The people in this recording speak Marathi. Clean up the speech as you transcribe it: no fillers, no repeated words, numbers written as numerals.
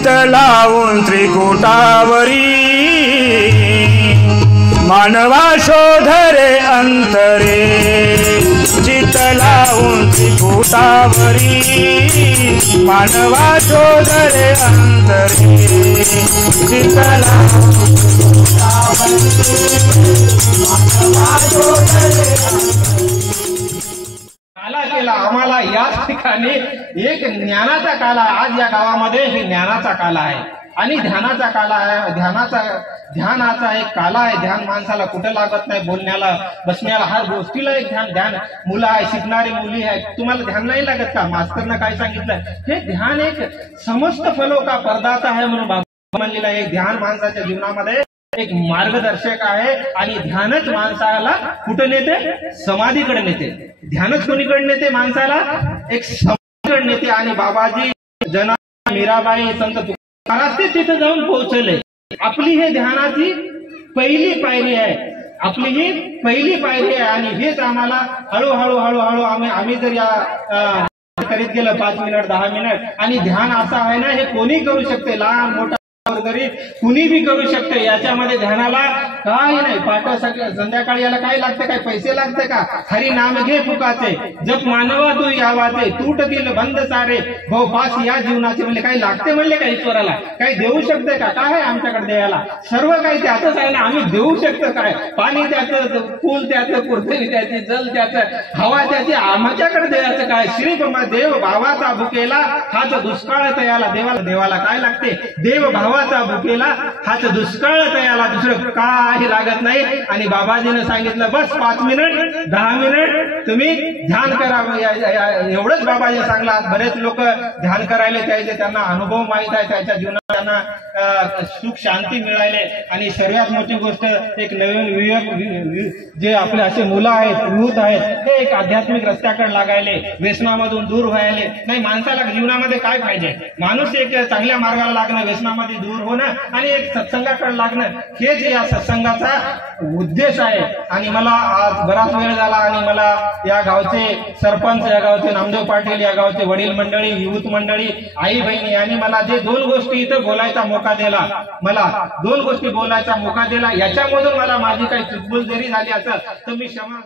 चित लावून त्रिकुटावरी मानवा शोधरे अंतरे चित लावून त्रिकुटावरी मानवा शोधरे अंतरे चित लावून मानवा शोधरे काला केला आम्हाला याच ठिकाणी एक ज्ञानाचा काला. आज या गावामध्ये हे ज्ञानाचा काला आहे आणि ध्यानाचा काला आहे. ध्यानाचा एक काला आहे. ध्यान माणसाला कुठं लागत नाही, बोलण्याला बसण्याला हर गोष्टीला एक ध्यान. मुलं आहे, शिकणारी मुली आहे, तुम्हाला ध्यान नाही लागत का? मास्तरनं काय सांगितलं, हे ध्यान एक समस्त फलो का परदाता आहे म्हणून बाबा म्हणलेलं आहे. ध्यान माणसाच्या जीवनामध्ये एक मार्गदर्शक आहे आणि ध्यानच माणसाला कुठं नेते? समाधीकडे नेते. ध्यानच कोणीकडे नेते? माणसाला एक समाधीकडे नेते. आणि बाबाजी, जना, मीराबाई, संत तुकाराम ते तिथं जाऊन पोहोचले. आपली हे ध्यानाची पहिली पायरी आहे. आपली ही पहिली पायरी आहे आणि हेच आम्हाला हळूहळू हळूहळू आम्ही जर या करीत गेलं 5 मिनिट 10 मिनिट. आणि ध्यान असं आहे ना, हे कोणी करू शकते, लहान मोठा गरीब कुणी बी करू शकते. याच्यामध्ये ध्यानाला काही नाही. पाठ संध्याकाळी याला काय लागते? काय पैसे लागते का? हरी नाम घे फुकाचे, जप मानवा तू यावाचे, तूट दिल बंद सारे भाऊ पास या जीवनाचे. म्हणले काही लागते म्हणले का? ईश्वराला काही देऊ शकते का? काय आहे आमच्याकडे द्यायला? सर्व काही त्याचंच आहे ना. आम्ही देऊ शकतो काय? पाणी त्याचं, फूल त्याचं, पृथ्वी त्याची, जल त्याचं, हवा त्याची. आमच्याकडे द्यायचं काय? श्री देव भावाचा भुकेला हाच दुष्काळ तयाला. देवाला काय लागते? देव भावाचा भुकेला हाच दुष्काळ तयाला. दुसरं काही लागत नाही. आणि बाबाजीने सांगितलं बस 5 मिनिट 10 मिनिट तुम्ही ध्यान करा. एवढंच बाबाजी सांगला. बरेच लोक ध्यान करायला त्याचे त्यांना अनुभव माहित आहे, त्याच्या जीवनात त्यांना सुख शांती मिळाले. आणि सर्वात मोठी गोष्ट एक नवीन विवेक जे आपले असे मुलं आहेत, युथ आहेत, हे एक आध्यात्मिक रस्त्याकडे लागायले, व्यसनामधून दूर व्हायले. नाही, माणसाला जीवनामध्ये काय पाहिजे? माणूस एक चांगल्या मार्गाला लागणं, व्यसनामध्ये दूर होणं आणि एक सत्संगाकडे लागणं, हेच या सत्संगाचा उद्देश आहे. आणि मला आज बराच वेळ झाला आणि मला या गावचे सरपंच, या गावचे नामदेव पाटील, या गावचे वडील मंडळी, युथ मंडळी, आई बहिणी यांनी मला जे 2 गोष्टी इथं बोलायचा मोका दिला, मला 2 गोष्टी बोलायचा मोका दिला. याच्यामधून मला माझी काही चुकबुल जरी झाली असेल तर मी क्षमा.